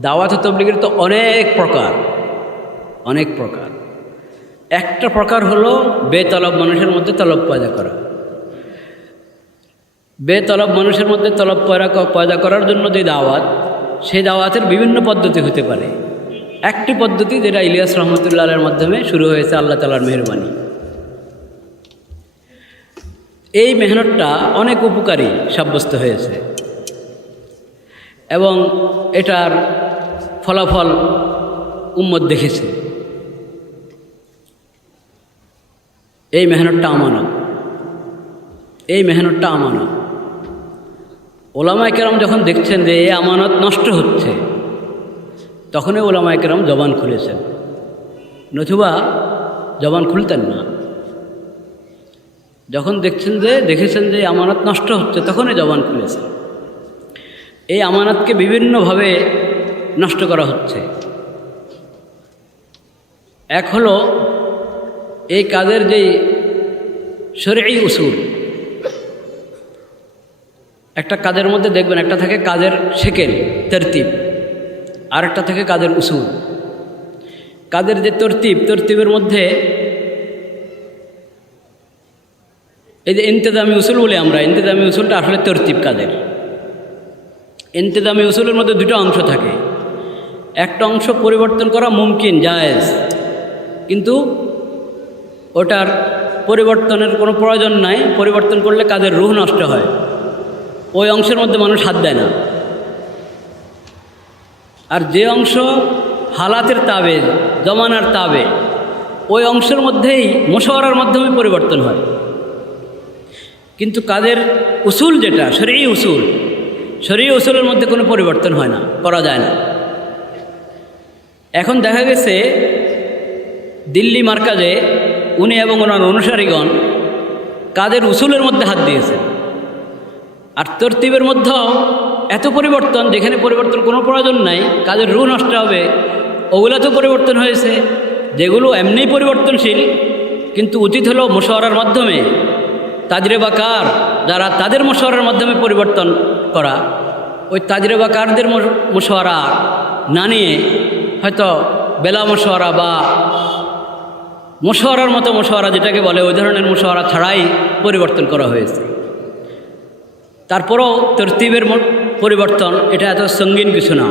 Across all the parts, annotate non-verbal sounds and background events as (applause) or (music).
দাওয়াত তবলিগের তো অনেক প্রকার অনেক প্রকার। একটা প্রকার হলো বেতলব মানুষের মধ্যে তলব পয়দা করা। বেতলব মানুষের মধ্যে তলব পয়দা করার জন্য যে দাওয়াত সেই দাওয়াতের বিভিন্ন পদ্ধতি হতে পারে। একটি পদ্ধতি যেটা ইলিয়াস রহমতুল্লাহের মাধ্যমে শুরু হয়েছে আল্লাহ তালার মেহরবানি। এই মেহনতটা অনেক উপকারী সাব্যস্ত হয়েছে। এবং এটার ফলাফল উম্মত দেখেছে। এই মেহনতটা আমানত। এই মেহনতটা আমানত। ওলামায় কেরাম যখন দেখছেন যে এই আমানত নষ্ট হচ্ছে, তখনই ওলামায় কেরাম জবান খুলেছেন। নতুবা জবান খুলতেন না। যখন দেখছেন যে, দেখেছেন যে আমানত নষ্ট হচ্ছে, তখনই জবান খুলেছেন। এই আমানতকে বিভিন্নভাবে নষ্ট করা হচ্ছে। এক হলো এই কাজের যেই শরীর উসুল, একটা কাজের মধ্যে দেখবেন একটা থাকে কাজের সেকেল তরতিব আর একটা থাকে কাজের উসুল। কাজের যে তরতিব, তরতিবের মধ্যে এই যে ইন্তেজামি উসুল বলে আমরা, ইন্তেজামি উসুলটা আসলে তরতিব কাজের। ইন্তেজামি উসুলের মধ্যে দুটো অংশ থাকে। একটা অংশ পরিবর্তন করা মুমকিন, জায়েজ। কিন্তু ওটার পরিবর্তনের কোনো প্রয়োজন নাই, পরিবর্তন করলে কাজের রুহ নষ্ট হয়। ওই অংশের মধ্যে মানুষ হাত দেয় না। আর যে অংশ হালাতের তাবে, জমানার তাবে, ওই অংশের মধ্যেই মশওয়ারার মাধ্যমে পরিবর্তন হয়। কিন্তু কাদের উসুল যেটা শরীর উসুল শরীর উসুলের মধ্যে কোনো পরিবর্তন হয় না, করা যায় না। এখন দেখা গেছে দিল্লি মার্কাজে উনি এবং ওনার অনুসারীগণ কাদের উসুলের মধ্যে হাত দিয়েছে। আর তরতিবের মধ্যেও এত পরিবর্তন যেখানে পরিবর্তন কোনো প্রয়োজন নাই কাজের রু নষ্ট হবে, ওগুলো তো পরিবর্তন হয়েছে। যেগুলো এমনিই পরিবর্তনশীল, কিন্তু উচিত হলো মশওয়ারার মাধ্যমে তাজরে বা কার যারা তাদের মশওয়ারার মাধ্যমে পরিবর্তন করা, ওই তাজরে বা কারদের মশওয়ারা না নিয়ে হয়তো বেলা মশওয়ারা বা মশওয়ারার মতো মশওয়ারা যেটাকে বলে, ওই ধরনের মশওয়ারা ছাড়াই পরিবর্তন করা হয়েছে। তারপরও তরতিবের পরিবর্তন, এটা এত সঙ্গীন কিছু না।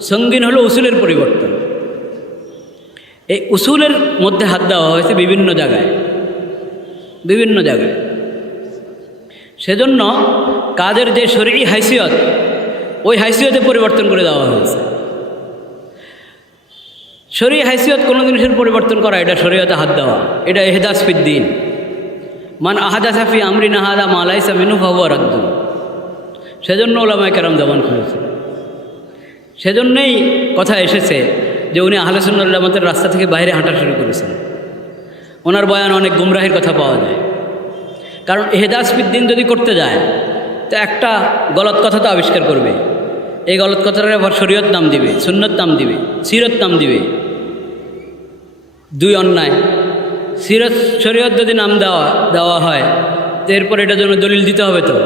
সঙ্গীন হলো উসুলের পরিবর্তন। এই উসুলের মধ্যে হাত দেওয়া হয়েছে বিভিন্ন জায়গায়। বিভিন্ন জায়গায়। সেজন্য কাজের যে শরীরী হাইসিয়ত, ওই হাইসিয়তে পরিবর্তন করে দেওয়া হয়েছে। শরীর হাইসিয়ত কোনো জিনিসের পরিবর্তন করা, এটা শরীয়তে হাত দেওয়া। এটা এহদাস ফিদ্দিন মান আহাদা সাফি আমরি নাহাদা মালাইসা মিনু ভাবুয়া রাদ্দুন। সেজন্য ওলামায় কেরাম জবান খুলেছে সেজন্যই কথা এসেছে যে উনি আহলেসুল্লামতের রাস্তা থেকে বাইরে হাঁটা শুরু করেছেন। ওনার বয়ান অনেক গুমরাহির কথা পাওয়া যায়। কারণ এহদাস বিদ্দিন যদি করতে যায়, তো একটা গলত কথা তো আবিষ্কার করবে। এই গলত কথাটা আবার শরীয়ত নাম দিবে, সুন্নত নাম দিবে, সিরত নাম দিবে। দুই অন্যায়। সিরত শরীয়ত যদি নাম দেওয়া দেওয়া হয় এরপর এটার জন্য দলিল দিতে হবে তো।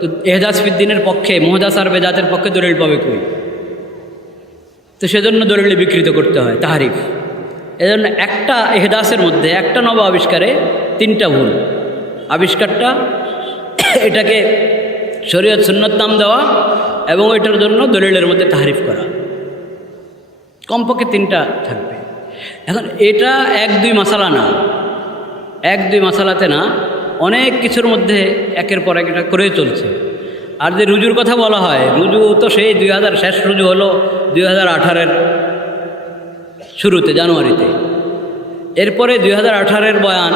তো এহদাস বিদ্দিনের পক্ষে, মোহদাস আর বেদাতের পক্ষে দলিল পাবে কই? তো সেজন্য দলিল বিকৃত করতে হয়, তাহারিফ। এজন্য একটা এহদাসের মধ্যে, একটা নব আবিষ্কারে তিনটা ভুল। আবিষ্কারটা এটাকে শরীয়ত সুন্নত নাম দেওয়া এবং ওইটার জন্য দলিলের মধ্যে তাহারিফ করা। কমপক্ষে তিনটা থাকবে। এখন এটা এক দুই মশালা না। এক দুই মশালাতে না অনেক কিছুর মধ্যে একের পর এক এটা করে চলছে। আর যে রুজুর কথা বলা হয়, রুজু তো সেই দুই হাজার শেষ রুজু হলো দুই হাজার আঠারের শুরুতে, জানুয়ারিতে। এরপরে দুই হাজার আঠারের বয়ান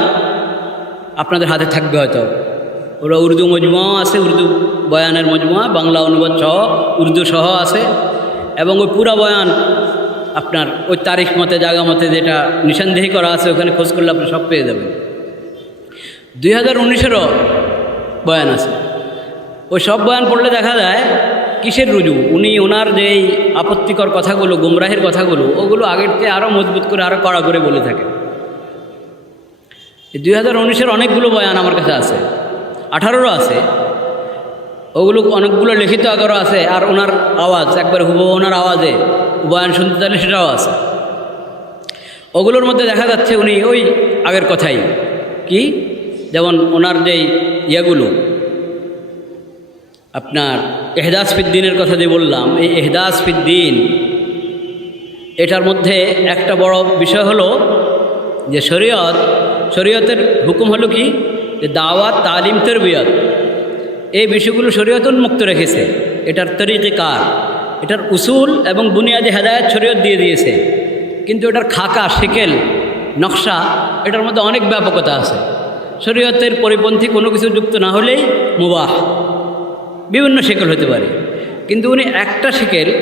আপনাদের হাতে থাকবে হয়তো। ওরা উর্দু মজমুয়াও আছে, উর্দু বয়ানের মজমুয়া, বাংলা অনুবাদ সহ উর্দু সহ আছে। এবং ওই পুরা বয়ান আপনার ওই তারিখ মতে, জায়গা মতে যেটা নিঃসন্দেহী করা আছে, ওখানে খোঁজ করলে আপনি সব পেয়ে যাবেন। দুই হাজার উনিশেরও বয়ান আছে। ওই সব বয়ান পড়লে দেখা যায়, কিসের রুজু? উনি ওনার যেই আপত্তিকর কথাগুলো, গুমরাহের কথাগুলো, ওগুলো আগের থেকে আরও মজবুত করে আরও কড়া করে বলে থাকেন দুই হাজার উনিশের অনেকগুলো বয়ান আমার কাছে আছে। আঠারোরও আছে। ওগুলো অনেকগুলো লিখিত আকারও আছে, আর ওনার আওয়াজ, একবার হুবহু ওনার আওয়াজে বয়ান শুনতে চাইলে সেটাও আছে। ওগুলোর মধ্যে দেখা যাচ্ছে উনি ওই আগের কথাই। কি? যেমন ওনার যেই ইয়েগুলো, আপনার এহদাস ফিদ্দিনের কথা যে বললাম, এই এহদাস ফিদ্দিন এটার মধ্যে একটা বড় বিষয় হলো যে শরীয়ত, শরীয়তের হুকুম হলো কি? যে দাওয়াত, তালিম, তরবিয়ত। এই বিষয়গুলো শরীয়ত উন্মুক্ত রেখেছে। এটার তরিকে কার এটার উসুল এবং বুনিয়াদি হেদায়ত শরীয়ত দিয়ে দিয়েছে। কিন্তু এটার খাকা, শিকেল, নকশা, এটার মধ্যে অনেক ব্যাপকতা আছে। শরীয়তের পরিপন্থী কোনো কিছু যুক্ত না হলেই মুবাহ। বিভিন্ন শিকেল হতে পারে। কিন্তু উনি একটা শিকেল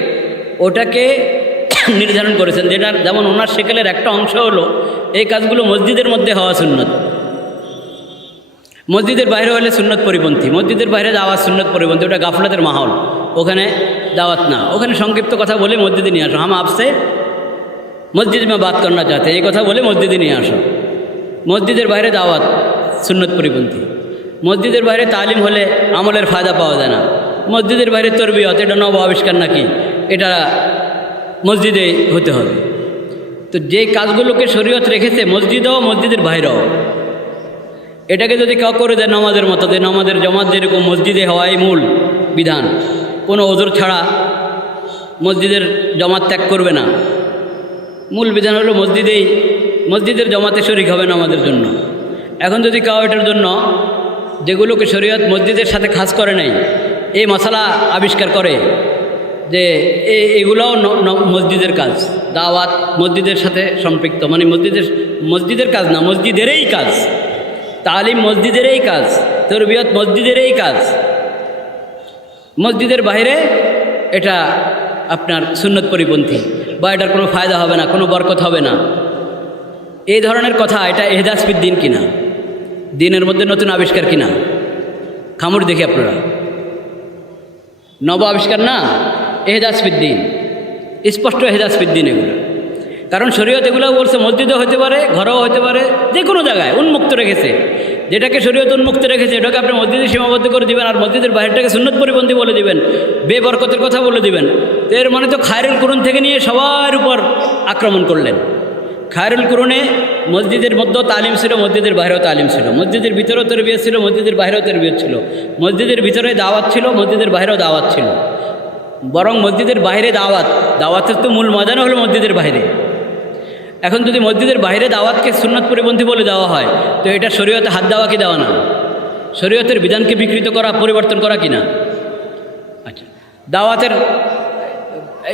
ওটাকে (coughs) নির্ধারণ করেছেন যেটা যেমন ওনার শিকেলের একটা অংশ হলো এই কাজগুলো মসজিদের মধ্যে হওয়া সুন্নত। মসজিদের বাইরে হলে সুন্নত পরিপন্থী, মসজিদের বাইরে দাওয়াত সুন্নত পরিপন্থী, ওটা গাফলাতের মাহল। ওখানে দাওয়াত না। ওখানে সংক্ষিপ্ত কথা বলে মসজিদে নিয়ে আসো। হাম আপসে, মসজিদ মে বাত করনা চাতে এই কথা বলে মসজিদে নিয়ে আসো। মসজিদের বাইরে দাওয়াত সুন্নত পরিপন্থী। মসজিদের বাইরে তালিম হলে আমলের ফায়দা পাওয়া যায় না। মসজিদের বাইরে তরবিয়ত, এটা নব আবিষ্কার নাকি? এটা মসজিদে হতে হবে। তো যে কাজগুলোকে শরীয়ত রেখেছে, মসজিদেও মসজিদের বাইরেও। এটাকে যদি কেউ করে দেয় নামাজের মতো, যে নামাজের জমাত যেরকম মসজিদে হওয়াই মূল বিধান, কোনো ওজোর ছাড়া মসজিদের জমাত ত্যাগ করবে না। মূল বিধান হলো মসজিদেই, মসজিদের জমাতে শরিক হবে না আমাদের জন্য। এখন যদি কেউ এটার জন্য যেগুলোকে শরীয়ত মসজিদের সাথে খাস করে নাই, এই মশালা আবিষ্কার করে যে এগুলোও মসজিদের কাজ, দাওয়াত মসজিদের সাথে সম্পৃক্ত মানে মসজিদের মসজিদের কাজ না, মসজিদেরই কাজ। তালিম মসজিদেরই কাজ, তরবিয়ত মসজিদেরই কাজ। মসজিদের বাইরে এটা আপনার সুন্নত পরিপন্থী, বা এটার কোনো ফায়দা হবে না, কোনো বরকত হবে না। এই ধরনের কথা, এটা এহদাসপির দিন কিনা? দিনের মধ্যে নতুন আবিষ্কার কিনা? খামুর দেখি আপনারা। নব আবিষ্কার না এহদাসপির দিন। স্পষ্ট এহদাসপির দিন এগুলো। কারণ শরীয়ত এগুলো বলছে মসজিদও হতে পারে, ঘরেও হতে পারে, যে কোনো জায়গায় উন্মুক্ত রেখেছে। যেটাকে শরীয়ত উন্মুক্ত রেখেছে, এটাকে আপনি মসজিদে সীমাবদ্ধ করে দিবেন আর মসজিদের বাইরেটাকে সুন্নত পরিপন্থী বলে দিবেন, বেবরকতের কথা বলে দিবেন। তো এর মানে তো খায়রুল কুরুন থেকে নিয়ে সবার উপর আক্রমণ করলেন। খায়রুল কুরুনে মসজিদের মধ্যেও তালিম ছিল, মসজিদের বাইরেও তালিম ছিল। মসজিদের ভিতরেও তরবিয়ত ছিল, মসজিদের বাইরেও তরবিয়ত ছিল। মসজিদের ভিতরে দাওয়াত ছিল, মসজিদের বাইরেও দাওয়াত ছিল। বরং মসজিদের বাইরে দাওয়াত, দাওয়াতের তো মূল ময়দান হলো মসজিদের বাইরে। এখন যদি মসজিদের বাইরে দাওয়াতকে সুন্নত পরিপন্থী বলে দেওয়া হয়, তো এটা শরীয়তে হাত দেওয়া কি দেওয়া না? শরীয়তের বিধানকে বিকৃত করা, পরিবর্তন করা কি না? আচ্ছা দাওয়াতের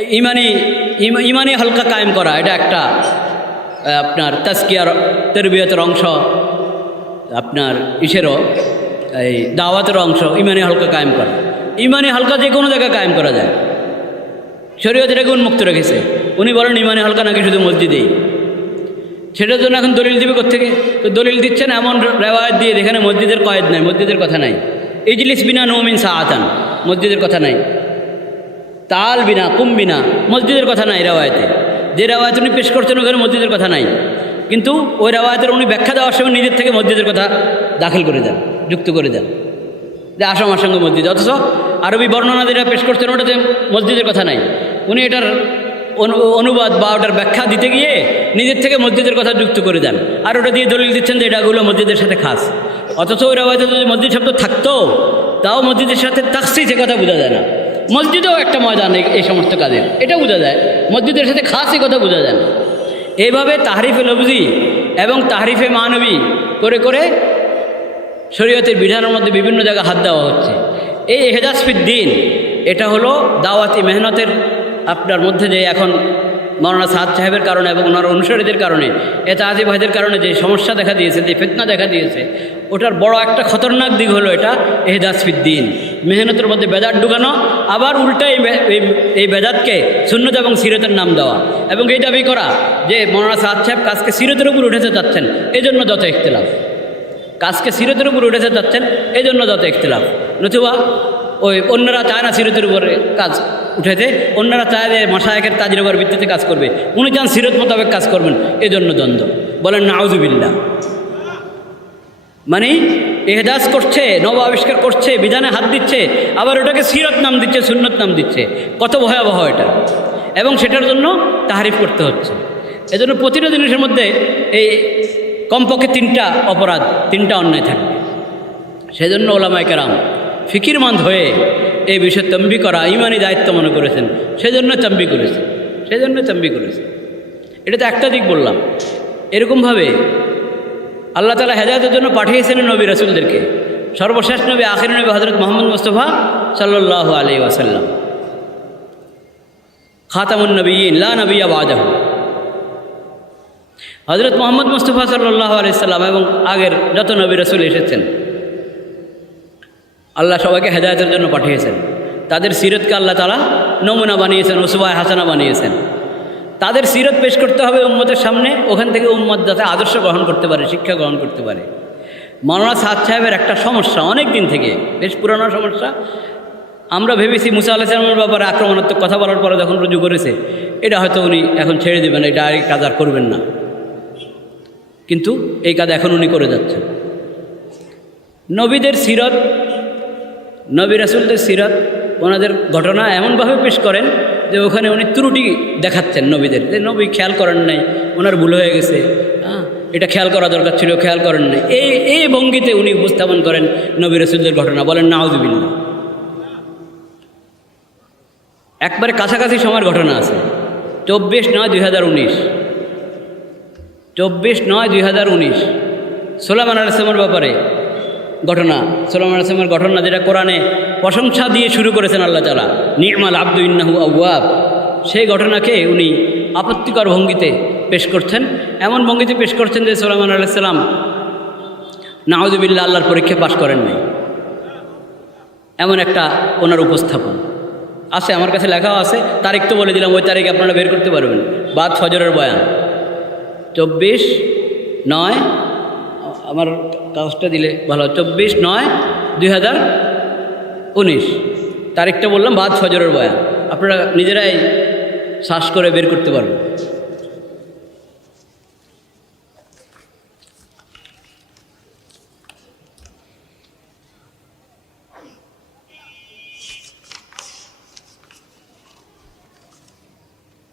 ইমানি, ইমা- ইমানি হালকা কায়েম করা, এটা একটা আপনার তাস্কিয়ার তেরবিয়তের অংশ, আপনার ইসেরও, এই দাওয়াতের অংশ, ইমানি হালকা কায়েম করা। ইমানি হালকা যে কোনো জায়গায় কায়েম করা যায়। শরীয়ত এটাকে উন্মুক্ত রেখেছে। উনি বলেন ইমানি হালকা নাকি শুধু মসজিদেই? সেটার জন্য এখন দলিল দিবে থেকে তো দলিল দিচ্ছেন এমন রেওয়ায়ত দিয়ে যেখানে মসজিদের কয়েদ নাই, মসজিদের কথা নাই। ইজলিস বিনা নৌমিন সাহাতান মসজিদের কথা নাই। তাল বিনা, কুম বিনা, মসজিদের কথা নাই রেওয়ায়তে। যে রেওয়ায়ত উনি পেশ করছেন ওখানে মসজিদের কথা নাই। কিন্তু ওই রেওয়ায়তের উনি ব্যাখ্যা দেওয়ার সময় নিজের থেকে মসজিদের কথা দাখিল করে দেন, যুক্ত করে দেন। যে আসাম আমার সঙ্গে মসজিদ, অথচ আরবি বর্ণনা যেটা পেশ করছেন ওটাতে মসজিদের কথা নাই। উনি এটার অনুবাদ বা ওটার ব্যাখ্যা দিতে গিয়ে নিজের থেকে মসজিদের কথা যুক্ত করে দেন। আর ওটা দিয়ে দলিল দিচ্ছেন যে এটাগুলো মসজিদের সাথে খাস। অথচ ওই রেওয়ায়তে যদি মসজিদ শব্দ থাকতো তাও মসজিদের সাথে তাকসি সে কথা বোঝা যায় না। মসজিদেও একটা ময়দান এই- সমস্ত কাজের, এটা বোঝা যায়। মসজিদের সাথে খাস এই কথা বোঝা যায় না। এইভাবে তাহারিফে লফজি এবং তাহারিফে মানবী করে করে শরীয়তের বিধানের মধ্যে বিভিন্ন জায়গায় হাত দেওয়া হচ্ছে। এই এহদাসফির দিন এটা হলো দাওয়াতি মেহনতের আপনার মধ্যে যে এখন মৌলানা সাদ সাহেবের কারণে এবং ওনার অনুসারীদের কারণে, এটা আজি ভাইদের কারণে যে সমস্যা দেখা দিয়েছে, যে ফেতনা দেখা দিয়েছে, ওটার বড় একটা খতরনাক দিক হলো এটা এহদাসফির দিন। মেহনতের মধ্যে বেদাত ঢুকানো, আবার উল্টা এই বে- এই- এই বেদাতকে শূন্যত এবং সিরতের নাম দেওয়া। এবং এই দাবি করা যে মৌলানা সাদ সাহেব কাজকে সিরতের উপর উঠেতে চাচ্ছেন এই জন্য যত ইখতলাফ। কাজকে সিরতের উপর উঠেতে যাচ্ছেন এই জন্য যত ইখতলাফ। নতুবা ওই অন্যরা চায় না সিরতের উপরে কাজ। উঠেতে অন্যরা চায় যে মশায়কের তাজরবার ভিত্তিতে কাজ করবে। উনি চান সিরত মোতাবেক কাজ করবেন এই জন্য দ্বন্দ্ব। বলেন না আউজুবিল্লা মানে এহদাস করছে, নব আবিষ্কার করছে, বিধানে হাত দিচ্ছে, আবার ওটাকে সিরত নাম দিচ্ছে, সুন্নত নাম দিচ্ছে। কত ভয়াবহ এটা। এবং সেটার জন্য তাহারিফ করতে হচ্ছে। এজন্য প্রতিটা জিনিসের মধ্যে এই কমপক্ষে তিনটা অপরাধ, তিনটা অন্যায় থাকবে। সেজন্য ওলামায় কেরাম ফিকিরমন্দ হয়ে এই বিষয়ে তম্বি করা ইমানি দায়িত্ব মনে করেছেন। সেজন্য তম্বি করেছে। সেজন্য তম্বি করেছে। এটা তো একটা দিক বললাম। এরকমভাবে আল্লাহ তালা হেদায়তের জন্য পাঠিয়েছেন নবী রসুলদেরকে। সর্বশেষ নবী, আখির নবী হজরত মোহাম্মদ মুস্তফা সাল্লাহ আলি ওয়াসাল্লাম। খাতামুন নবী লা নবী আবাদাহ হজরত মোহাম্মদ মুস্তফা সাল্লাহ আলাইসাল্লাম এবং আগের যত নবী রসুল এসেছেন। আল্লাহ সবাইকে হেদায়তের জন্য পাঠিয়েছেন। তাদের সিরতকে আল্লাহ তালা নমুনা বানিয়েছেন ওসুবায় হাসানা বানিয়েছেন। তাদের সিরত পেশ করতে হবে উম্মতের সামনে, ওখান থেকে উম্মত যাতে আদর্শ গ্রহণ করতে পারে, শিক্ষা গ্রহণ করতে পারে। মাওলানা সাদ সাহেবের একটা সমস্যা অনেক দিন থেকে, বেশ পুরানো সমস্যা। আমরা ভেবেছি মুসা আলাহিসামের ব্যাপারে আক্রমণাত্মক কথা বলার পরে যখন রুজু করেছে, এটা হয়তো উনি এখন ছেড়ে দেবেন, এটা আর কাজ আর করবেন না। কিন্তু এই কাজ এখন উনি করে যাচ্ছেন। নবীদের সিরত নবী রাসুলদের সিরত, ওনাদের ঘটনা এমনভাবে পেশ করেন যে ওখানে উনি ত্রুটি দেখাচ্ছেন নবীদের। যে নবী খেয়াল করেন নাই, ওনার ভুল হয়ে গেছে। হ্যাঁ এটা খেয়াল করা দরকার ছিল, খেয়াল করেন নাই। এই এই ভঙ্গিতে উনি উপস্থাপন করেন নবী রাসুলদের ঘটনা। বলেন নাউজবিল্লা একবারে কাছাকাছি সময়ের ঘটনা আছে। চব্বিশ নয় দুই হাজার উনিশ। চব্বিশ নয় দুই হাজার উনিশ। সোলামান আলাইসলামের ব্যাপারে ঘটনা সোলামান আলাইসলামের ঘটনা যেটা কোরআনে প্রশংসা দিয়ে শুরু করেছেন আল্লাহ তালা নির্মাল আব্দু ইন্নাহু আউয়াব সেই ঘটনাকে উনি আপত্তিকর ভঙ্গিতে পেশ করছেন। এমন ভঙ্গিতে পেশ করছেন যে সোলামান আলাইসাল্লাম নাহজুবিল্লা আল্লাহর পরীক্ষা পাশ করেন নাই। এমন একটা ওনার উপস্থাপন। আছে, আমার কাছে লেখাও আছে। তারিখ তো বলে দিলাম, ওই তারিখ আপনারা বের করতে পারবেন। বাদ ফজরের বয়ান। চব্বিশ নয়, আমার কাগজটা দিলে ভালো চব্বিশ নয় দুই হাজার উনিশ। তারিখটা বললাম বাদ ফজরের বয়ান। আপনারা নিজেরাই শ্বাস করে বের করতে পারবেন।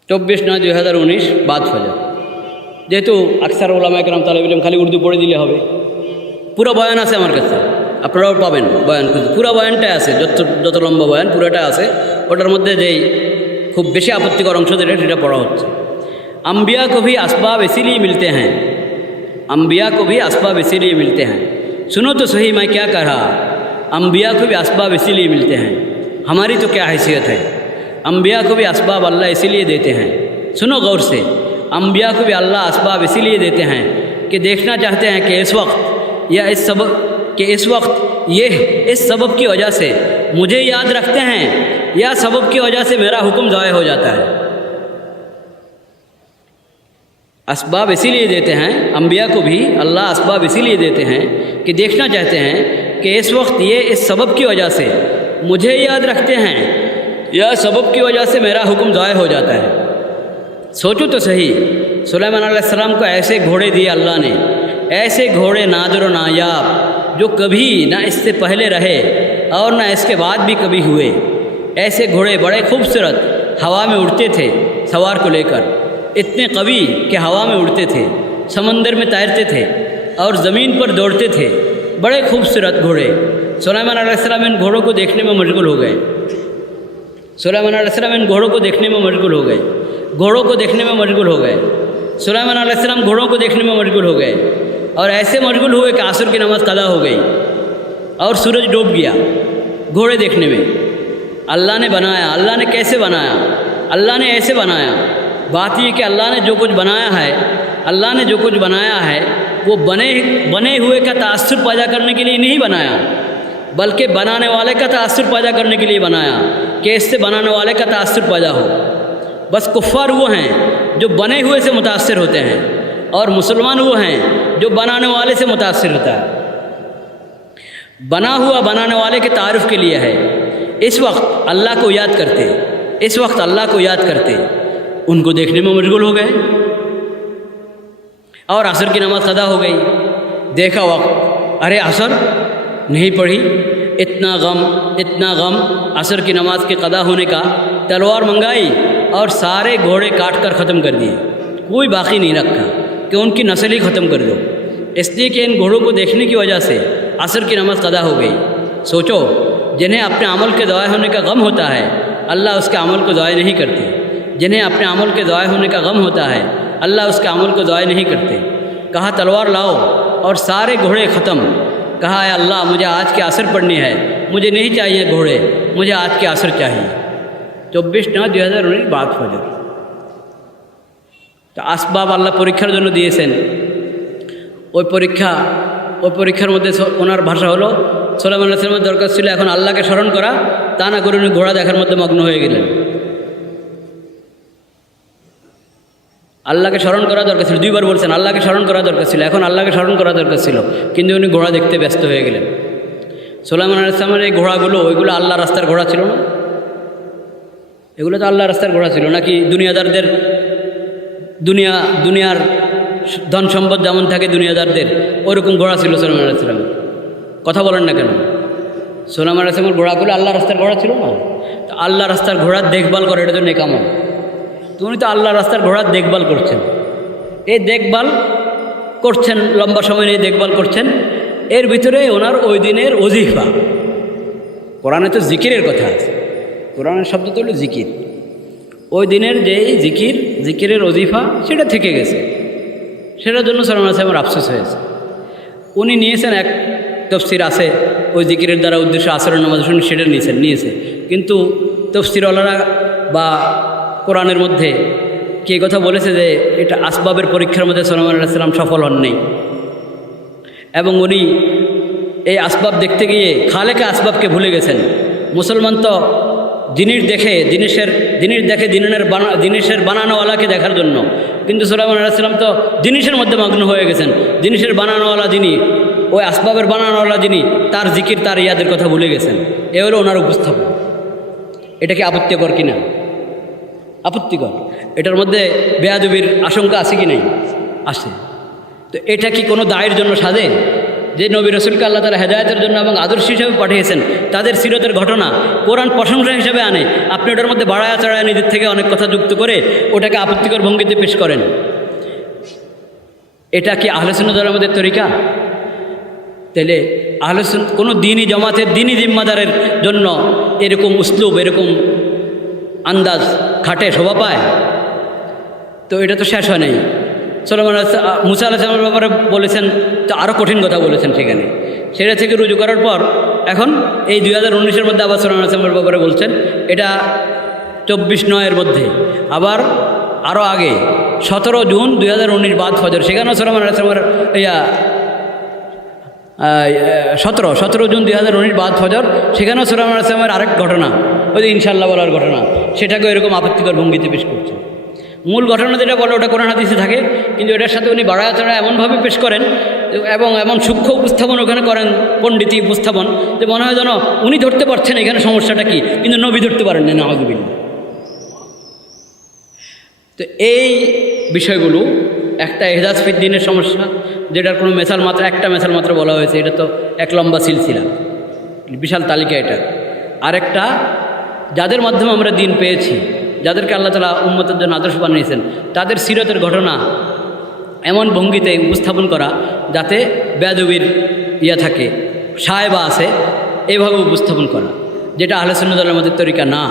চব্বিশ নয় দুই হাজার উনিশ, বাদ ফজর। যেহেতু আকসার ওলামা একরাম তালেব খালি উর্দু পড়ে দিলে হবে। পুরো বয়ান আছে আমার কাছে। আপনারাও পাবেন বয়ান খুঁজে। পুরো বয়ানটাই আছে، যত যত লম্বা বয়ান، পুরোটা আছে। ওটার মধ্যে যেই খুব বেশি আপত্তিকর অংশ যেটা، সেটা পড়া হচ্ছে। امبیا کو بھی اسباب اسی لیے ملتے ہیں انبیاء کو بھی اسباب اسی لیے ملتے ہیں سنو تو صحیح میں کیا کہا رہا انبیاء کو بھی اسباب اسی لیے ملتے ہیں ہماری تو کیا حیثیت ہے انبیاء کو بھی اسباب اللہ اسی لیے دیتے ہیں سنو غور سے انبیاء کو بھی اللہ اسباب اسی لیے دیتے ہیں کہ دیکھنا چاہتے ہیں کہ اس وقت یا اس سبب کہ اس وقت یہ اس سبب کی وجہ سے مجھے یاد رکھتے ہیں، یا سبب کی وجہ سے میرا حکم ضائع ہو جاتا ہے۔ اسباب اسی لیے دیتے ہیں، انبیاء کو بھی اللہ اسباب اسی لیے دیتے ہیں کہ دیکھنا چاہتے ہیں کہ اس وقت یہ اس سبب کی وجہ سے مجھے یاد رکھتے ہیں، یا سبب کی وجہ سے میرا حکم ضائع ہو جاتا ہے۔ سوچو تو صحیح، سلیمان علیہ السلام کو ایسے گھوڑے دیے اللہ نے ایسے گھوڑے نادر و نایاب جو کبھی نہ اس سے پہلے رہے اور نہ اس کے بعد بھی کبھی ہوئے۔ ایسے گھوڑے بڑے خوبصورت ہوا میں اڑتے تھے سوار کو لے کر۔ اتنے قوی کہ ہوا میں اڑتے تھے، سمندر میں تیرتے تھے اور زمین پر دوڑتے تھے۔ بڑے خوبصورت گھوڑے۔ سلیمان علیہ السلام ان گھوڑوں کو دیکھنے میں مشغول ہو گئے۔ سلیمان علیہ السلام ان گھوڑوں کو دیکھنے میں مشغول ہو گئے۔ گھوڑوں کو دیکھنے میں مشغول ہو گئے۔ سلیمان علیہ السلام گھوڑوں کو دیکھنے میں مشغول ہو گئے۔ اور ایسے مشغول ہوئے کہ عصر کی نماز قدا ہو گئی اور سورج ڈوب گیا گھوڑے دیکھنے میں۔ اللہ نے بنایا، اللہ نے کیسے بنایا؟ اللہ نے ایسے بنایا۔ بات یہ کہ اللہ نے جو کچھ بنایا ہے، اللہ نے جو کچھ بنایا ہے، وہ بنے بنے ہوئے کا تأثر پیدا کرنے کے لیے نہیں بنایا، بلکہ بنانے والے کا تأثر پیدا کرنے کے لیے بنایا کہ اس سے بنانے والے کا تأثر پیدا ہو۔ بس کفار وہ ہیں جو بنے ہوئے سے متاثر ہوتے ہیں اور مسلمان وہ ہیں جو بنانے والے سے متاثر ہوتا ہے۔ بنا ہوا بنانے والے کے تعارف کے لیے ہے۔ اس وقت اللہ کو یاد کرتے، اس وقت اللہ کو یاد کرتے۔ ان کو دیکھنے میں مشغول ہو گئے۔ اور عصر کی نماز ادا ہو گئی۔ دیکھا وقت، ارے عصر، نہیں پڑھی۔ اتنا غم اتنا غم۔ عصر کی نماز کے قدا ہونے کا تلوار منگائی اور سارے گھوڑے کاٹ کر ختم کر دیے۔ کوئی باقی نہیں رکھا کہ ان کی نسل ہی ختم کر دو۔ اس لیے کہ ان گھوڑوں کو دیکھنے کی وجہ سے عصر کی نماز قدا ہو گئی۔ سوچو، جنہیں اپنے عمل کے ضائع ہونے کا غم ہوتا ہے، اللہ اس کے عمل کو ضائع نہیں کرتے۔ جنہیں اپنے عمل کے ضائع ہونے کا غم ہوتا ہے، اللہ اس کے عمل کو ضائع نہیں کرتے۔ کہا، تلوار لاؤ اور سارے گھوڑے ختم۔ کہا، اے اللہ، مجھے آج کے عصر پڑھنی ہے۔ مجھے نہیں چاہیے گھوڑے، مجھے آج کے عصر چاہیے۔ چوبیس نو دو ہزار انیس، بات ہو جائے۔ تو اسباب اللہ پریکھر دونوں دیے سین ওই পরীক্ষা, ওই পরীক্ষার মধ্যে ওনার ভাষা হলো সোলাম আল্লাহামের দরকার ছিল এখন আল্লাহকে স্মরণ করা, তা না করে উনি ঘোড়া দেখার মধ্যে মগ্ন হয়ে গেলেন। আল্লাহকে স্মরণ করা দরকার ছিল, দুইবার বলছেন, আল্লাহকে স্মরণ করা দরকার ছিল, এখন আল্লাহকে স্মরণ করা দরকার ছিল, কিন্তু উনি ঘোড়া দেখতে ব্যস্ত হয়ে গেলেন। সোলাইমান আলাইসলামের এই ঘোড়াগুলো, ওইগুলো আল্লাহ রাস্তার ঘোড়া ছিল না? এগুলো তো আল্লাহ রাস্তার ঘোড়া ছিল, নাকি দুনিয়াদারদের, দুনিয়া, দুনিয়ার ধন সম্পদ যেমন থাকে দুনিয়াদারদের, ওরকম ঘোড়া ছিল সোলাইমান আলাইসলামের কথা বলেন না কেন? সোলাইমান আলাইসলামের ঘোড়াগুলো আল্লাহ রাস্তার ঘোড়া ছিল না? তো আল্লাহ রাস্তার ঘোড়ার দেখভাল করে এটা জন্য কামন তুমি তো আল্লাহ রাস্তার ঘোড়ার দেখভাল করছেন। এই দেখভাল করছেন, লম্বা সময় নিয়ে দেখভাল করছেন, এর ভিতরে ওনার ওই দিনের অজিফা কোরআনে তো জিকিরের কথা আছে। কোরআনের শব্দ তো হলো জিকির। ওই দিনের যেই জিকির, জিকিরের অজিফা সেটা থেকে গেছে। সেটার জন্য সালাম আমার আফসোস হয়েছে। উনি নিয়েছেন এক তফসির আছে, ওই জিকিরের দ্বারা উদ্দেশ্য আচরণ নামাজ শুনে সেটা নিয়েছেন, নিয়েছে। কিন্তু তফসিরওয়ালারা বা কোরআনের মধ্যে কে কথা বলেছে যে এটা আসবাবের পরীক্ষার মধ্যে সালাম আলাইসাল্লাম সফল হন নেই এবং উনি এই আসবাব দেখতে গিয়ে খালেকে আসবাবকে ভুলে গেছেন। মুসলমান তো জিনিস দেখে, জিনিসের, জিনিস দেখে জিনের বানা, জিনিসের বানানোওয়ালাকে দেখার জন্য। কিন্তু সুলাইমান আলাইসাল্লাম তো জিনিসের মধ্যে মগ্ন হয়ে গেছেন। জিনিসের বানানোওয়ালা যিনি ওই আসবাবের বানানোওয়ালা যিনি, তার জিকির, তার ইয়াদের কথা ভুলে গেছেন। এ হলো ওনার উপস্থাপন। এটা কি আপত্তিকর কিনা? আপত্তিকর। এটার মধ্যে বেয়াদুবির আশঙ্কা আছে কি নাই? আছে। তো এটা কি কোনো দায়ের জন্য সাজে? যে নবী রসুলকে আল্লাহ তালা হেদায়তের জন্য এবং আদর্শ হিসেবে পাঠিয়েছেন, তাদের সিরতের ঘটনা কোরআন প্রশংসা হিসেবে আনে। আপনি ওটার মধ্যে বাড়ায়া চড়ায় নিজের থেকে অনেক কথা যুক্ত করে ওটাকে আপত্তিকর ভঙ্গিতে পেশ করেন। এটা কি আহলেসুন আমাদের তরিকা? তাহলে আহলেসুন কোনো দিনই জমাতের দিনই জিম্মাদারের জন্য এরকম উসলুব, এরকম আন্দাজ, খাটে শোভা পায়। তো এটা তো শেষ হয় নাই। সলমান মুসা আলাহিসামের ব্যাপারে বলেছেন, তো আরও কঠিন কথা বলেছেন সেখানে। সেটা থেকে রুজু করার পর, এখন এই দুই হাজার উনিশের মধ্যে আবার সলমান আলাহিসামের ব্যাপারে বলছেন, এটা চব্বিশ নয়ের মধ্যে। আবার আরও আগে, সতেরো জুন দুই হাজার উনিশ বাদ ফজর, সেখানেও সলমান আলাহিসামের ইয়া সতেরো সতেরো জুন দুই হাজার উনিশ বাদ ফজর, সেখানেও সোলাম আসলামের আরেক ঘটনা, ওই যে ইনশাল্লাহ বলার ঘটনা সেটাকে এরকম আপত্তিকর ভঙ্গিতে পেশ করছে। মূল ঘটনা যেটা বলে ওটা কোরআন হাদিসে থাকে, কিন্তু এটার সাথে উনি বাড়া চড়া এমনভাবে পেশ করেন, এবং এমন সূক্ষ্ম উপস্থাপন ওখানে করেন, পণ্ডিতি উপস্থাপন, যে মনে হয় যেন উনি ধরতে পারছেন এখানে সমস্যাটা কি, কিন্তু নবী ধরতে পারেন না নামাজবিল্লা তো এই বিষয়গুলো একটা এহদাজ ফিদ্দিনের সমস্যা, যেটার কোনো মেসাল মাত্র, একটা মেসাল মাত্র বলা হয়েছে, এটা তো এক লম্বা সিলসিলা। বিশাল তালিকা এটা। আরেকটা, যাদের মাধ্যমে আমরা দিন পেয়েছি যাদেরকে আল্লাহ তালা উম্মতের জন্য আদর্শ বানিয়েছেন, তাদের সিরতের ঘটনা এমন ভঙ্গিতে উপস্থাপন করা যাতে বেদবির ইয়া থাকে সাহেবা আছে এভাবে উপস্থাপন করা, যেটা আহলেসুন্নদের মধ্যে তরিকা না,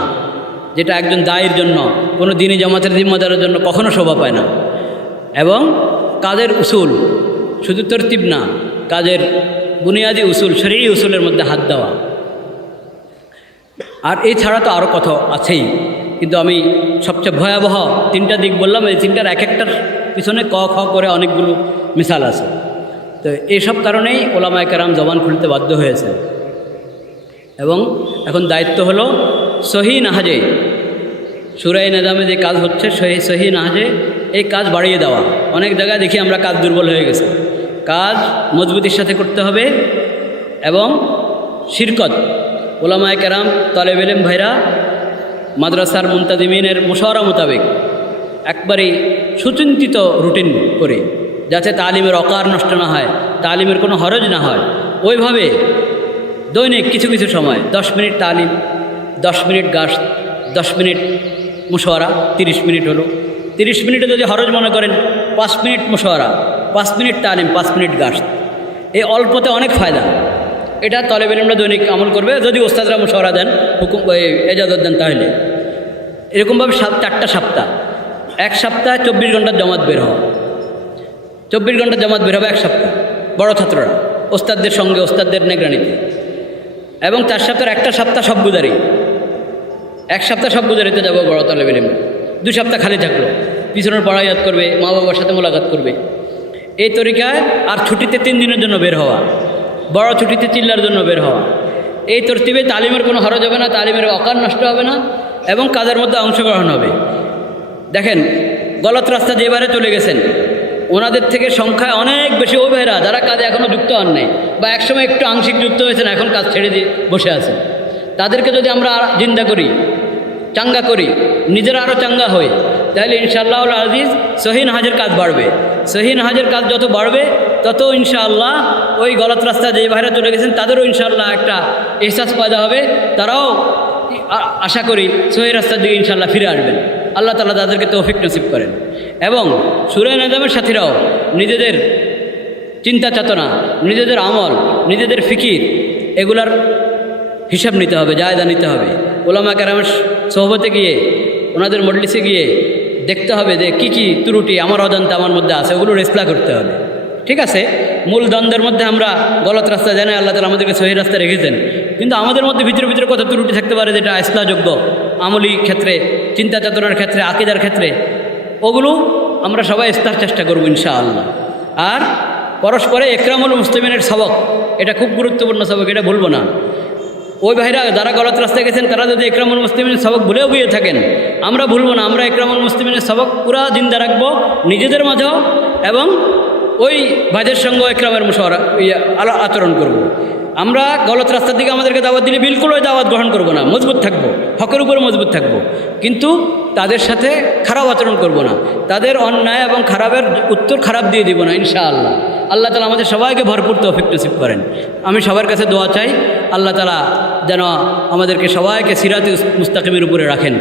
যেটা একজন দায়ের জন্য, কোনো দিনই জামাতের জিম্মাদারের জন্য কখনো শোভা পায় না। এবং কাজের উসুল শুধু তরতিব না, কাজের বুনিয়াদি উসুল, শরীর উসুলের মধ্যে হাত দেওয়া। আর এছাড়া তো আরও কথা আছেই। কিন্তু আমি সবচেয়ে ভয়াবহ তিনটা দিক বললাম, এই তিনটার এক একটার পিছনে ক, খ করে অনেকগুলো মিসাল আছে। তো এইসব কারণেই ওলামায় কারাম জবান খুলতে বাধ্য হয়েছে। এবং এখন দায়িত্ব হলো সহি নাহাজে সুরাই নেদামে যে কাজ হচ্ছে, সহি সহি নাহাজে এই কাজ বাড়িয়ে দেওয়া। অনেক জায়গায় দেখি আমরা কাজ দুর্বল হয়ে গেছে। কাজ মজবুতির সাথে করতে হবে এবং শিরকত। ওলামায় কেরাম, তালেব এলেম ভাইরা মাদ্রাসার মুন্তাদিমিনের মুশাওয়ারা মোতাবেক একবারেই সুচিন্তিত রুটিন করে, যাতে তালিমের অকার নষ্ট না হয়, তালিমের কোনো হরজ না হয়। ওইভাবে দৈনিক কিছু কিছু সময়, দশ মিনিট তালিম, দশ মিনিট গাছ, দশ মিনিট মুশওয়ারা, তিরিশ মিনিট হলো। তিরিশ মিনিটে যদি হরজ মনে করেন, পাঁচ মিনিট মুশওয়ারা, পাঁচ মিনিট তালিম, পাঁচ মিনিট গাছ। এই অল্পতে অনেক ফায়দা। এটা তলেবেল আমরা দৈনিক আমল করবে। যদি ওস্তাদরা মুশওয়ারা দেন, হুকুম এজাজত দেন তাহলে। এরকমভাবে সাত, চারটা সপ্তাহ। এক সপ্তাহে চব্বিশ ঘণ্টার জমাত বের হওয়া। চব্বিশ ঘণ্টার জমাত বের হবে এক সপ্তাহ। বড় ছাত্ররা, ওস্তাদদের সঙ্গে, ওস্তাদদের নেগরানিতে। এবং চার সপ্তাহের একটা সপ্তাহ সব গুজারি এক সপ্তাহ সব গুজারিতে যাব বড় তলেবেল আমরা দু সপ্তাহ খালি থাকল। পিছনের পড়াইয়াত করবে, মা বাবার সাথে মোলাকাত করবে। এই তরিকায় আর ছুটিতে তিন দিনের জন্য বের হওয়া। বড় ছুটিতে চিল্লার জন্য বের হওয়া। এই তরতিবে তালিমের কোনো হরজ হবে না, তালিমের অকার নষ্ট হবে না। এবং কাজের মধ্যে অংশগ্রহণ হবে। দেখেন, গলত রাস্তা যেবারে চলে গেছেন, ওনাদের থেকে সংখ্যায় অনেক বেশি ও যারা কাজে এখনও যুক্ত হন নাই বা একসময় একটু আংশিক যুক্ত হয়েছেন, এখন কাজ ছেড়ে দিয়ে বসে আছে তাদেরকে যদি আমরা জিন্দা করি, চাঙ্গা করি, নিজেরা আরও চাঙ্গা হই, তাহলে ইনশাআল্লাহ আজিজ সহিন হাজের কাজ বাড়বে। সহিন হাজের কাজ যত বাড়বে, তত ইনশাআল্লাহ ওই গলত রাস্তা যে বাইরে চলে গেছেন, তাদেরও ইনশাআল্লাহ একটা এহসাস পয়দা হবে। তারাও আশা করি সহি রাস্তার দিকে ইনশাল্লাহ ফিরে আসবেন। আল্লাহ তালা তাদেরকে তৌফিক নসিব করেন। এবং সুরে নাজামের সাথীরাও নিজেদের চিন্তা চেতনা, নিজেদের আমল, নিজেদের ফিকির এগুলার হিসাব নিতে হবে, জায়দা নিতে হবে। ওলামা কেরামের সহবতে গিয়ে, ওনাদের মডলিসে গিয়ে দেখতে হবে যে কী কী ত্রুটি আমার অজান্তে আমার মধ্যে আছে, ওগুলো রেসপ্লা করতে হবে। ঠিক আছে? মূল দ্বন্দ্বের মধ্যে আমরা গলত রাস্তা জানাই, আল্লাহ তালা আমাদেরকে সহি রাস্তা রেখেছেন। কিন্তু আমাদের মধ্যে ভিতরে ভিতরে কত ত্রুটি থাকতে পারে যেটা আসলাযোগ্য আমলি ক্ষেত্রে, চিন্তা চেতনার ক্ষেত্রে, আকিদার ক্ষেত্রে, ওগুলো আমরা সবাই ইস্তার চেষ্টা করব ইনশাআল্লাহ আর পরস্পরে একরামুল মুসলিমের সবক, এটা খুব গুরুত্বপূর্ণ সবক, এটা ভুলবো না ওই ভাইরা যারা গলত রাস্তায় গেছেন, তারা যদি একরামুল মুসলিমের সবক ভুলেও গিয়ে থাকেন, আমরা ভুলবো না, আমরা একরামুল মুসলিমের সবক পুরা জিন্দা রাখব নিজেদের মাঝেও এবং ওই ভাইদের সঙ্গে একরামের আলো আচরণ করব। আমরা গলত রাস্তার দিকে আমাদেরকে দাওয়াত দিলে বিলকুল ওই দাওয়াত গ্রহণ করব না, মজবুত থাকব, হকের উপরে মজবুত থাকব। কিন্তু তাদের সাথে খারাপ আচরণ করব না, তাদের অন্যায় এবং খারাপের উত্তর খারাপ দিয়ে দিব না, ইনশাআল্লাহ। আল্লাহ তালা আমাদের সবাইকে ভরপুর তৌফিক নসিব করেন। আমি সবার কাছে দোয়া চাই, আল্লাহ তালা যেন আমাদেরকে সবাইকে সিরাতে মুস্তাকিমের উপরে রাখেন।